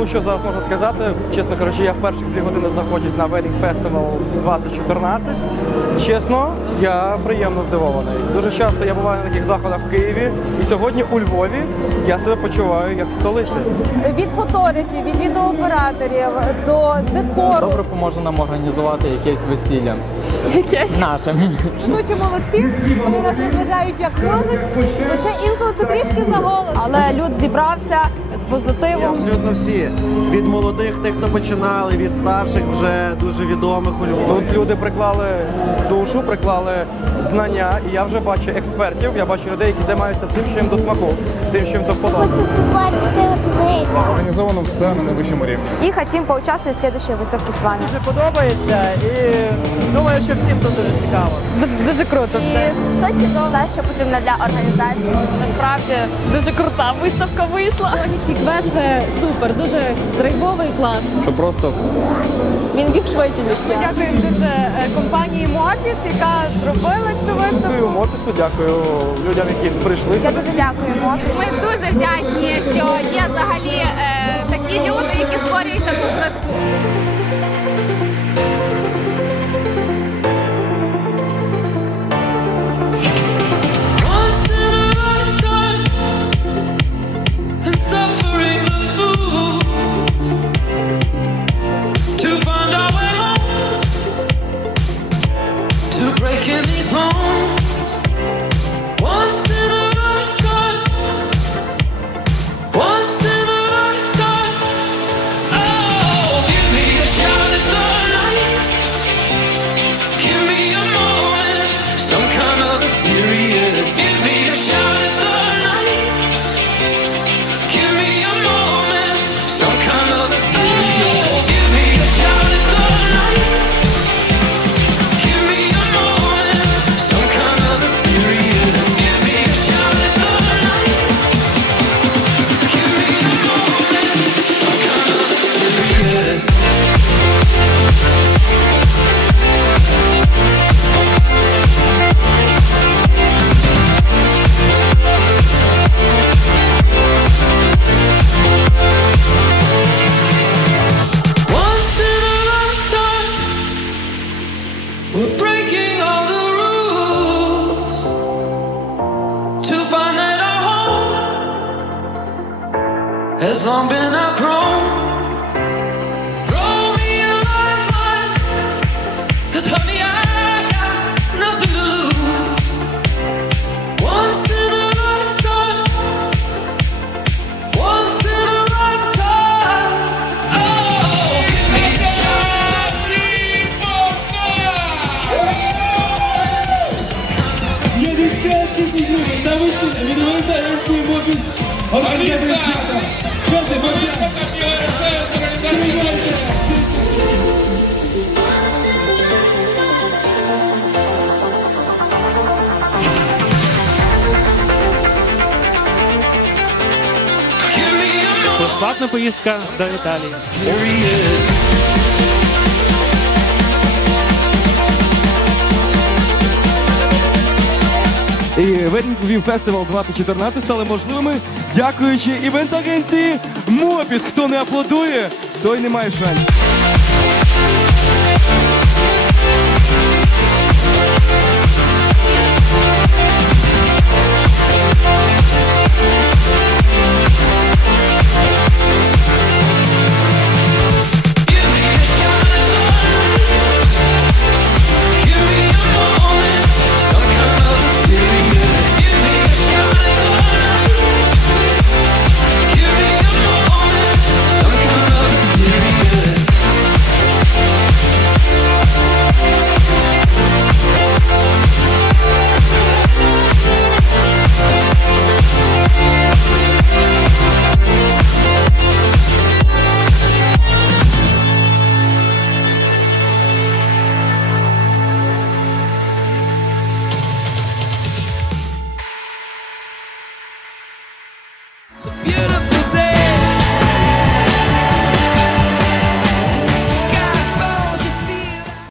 Ну що зараз можна сказати? Чесно кажучи, я перші дві години знаходжусь на Wedding Festival 2014. Чесно, я приємно здивований. Дуже часто я буваю на таких заходах в Києві, і сьогодні у Львові я себе почуваю як в столиці. Від фоториків, від відеооператорів до декору. Добре поможе нам організувати якесь весілля. Якесь. Наше. Штучі молодці, вони нас розважають як молодь, лише інколи це трішки заголос. Але люд зібрався з позитивом. Абсолютно всі. Від молодих, тих, хто починали, від старших вже дуже відомих у Львові. Тут люди приклали душу, приклали знання, і я вже бачу експертів, я бачу людей, які займаються тим, що їм до смаку, тим, що їм до вподоби. Організовано все на найвищому рівні. І хотим поучаствовать в следующей выставке с вами. Дуже подобається і думаю, що всім тут дуже цікаво. Дуже, дуже круто все. Все чудово. Все, що потрібно для організації. Насправді дуже крута виставка вийшла. Сьогоднішній квест це супер, дуже драйвовий класно. Що просто Він відшвидше швидше, ніж я. Дякую дуже е, компанії Мобіс, яка зробила цю виставку. Дякую Мопісу, дякую людям, які прийшли Я дуже дякую Мопісу. Ми дуже вдячні, що є взагалі е, такі люди, які створюють таку красу. Has long been outgrown. Throw Безплатна поїздка до Італії. І Lviv Festival 2014 стали можливими дякуючи івент-агенції Мопіс. Хто не аплодує, той не має шансів. It's a beautiful.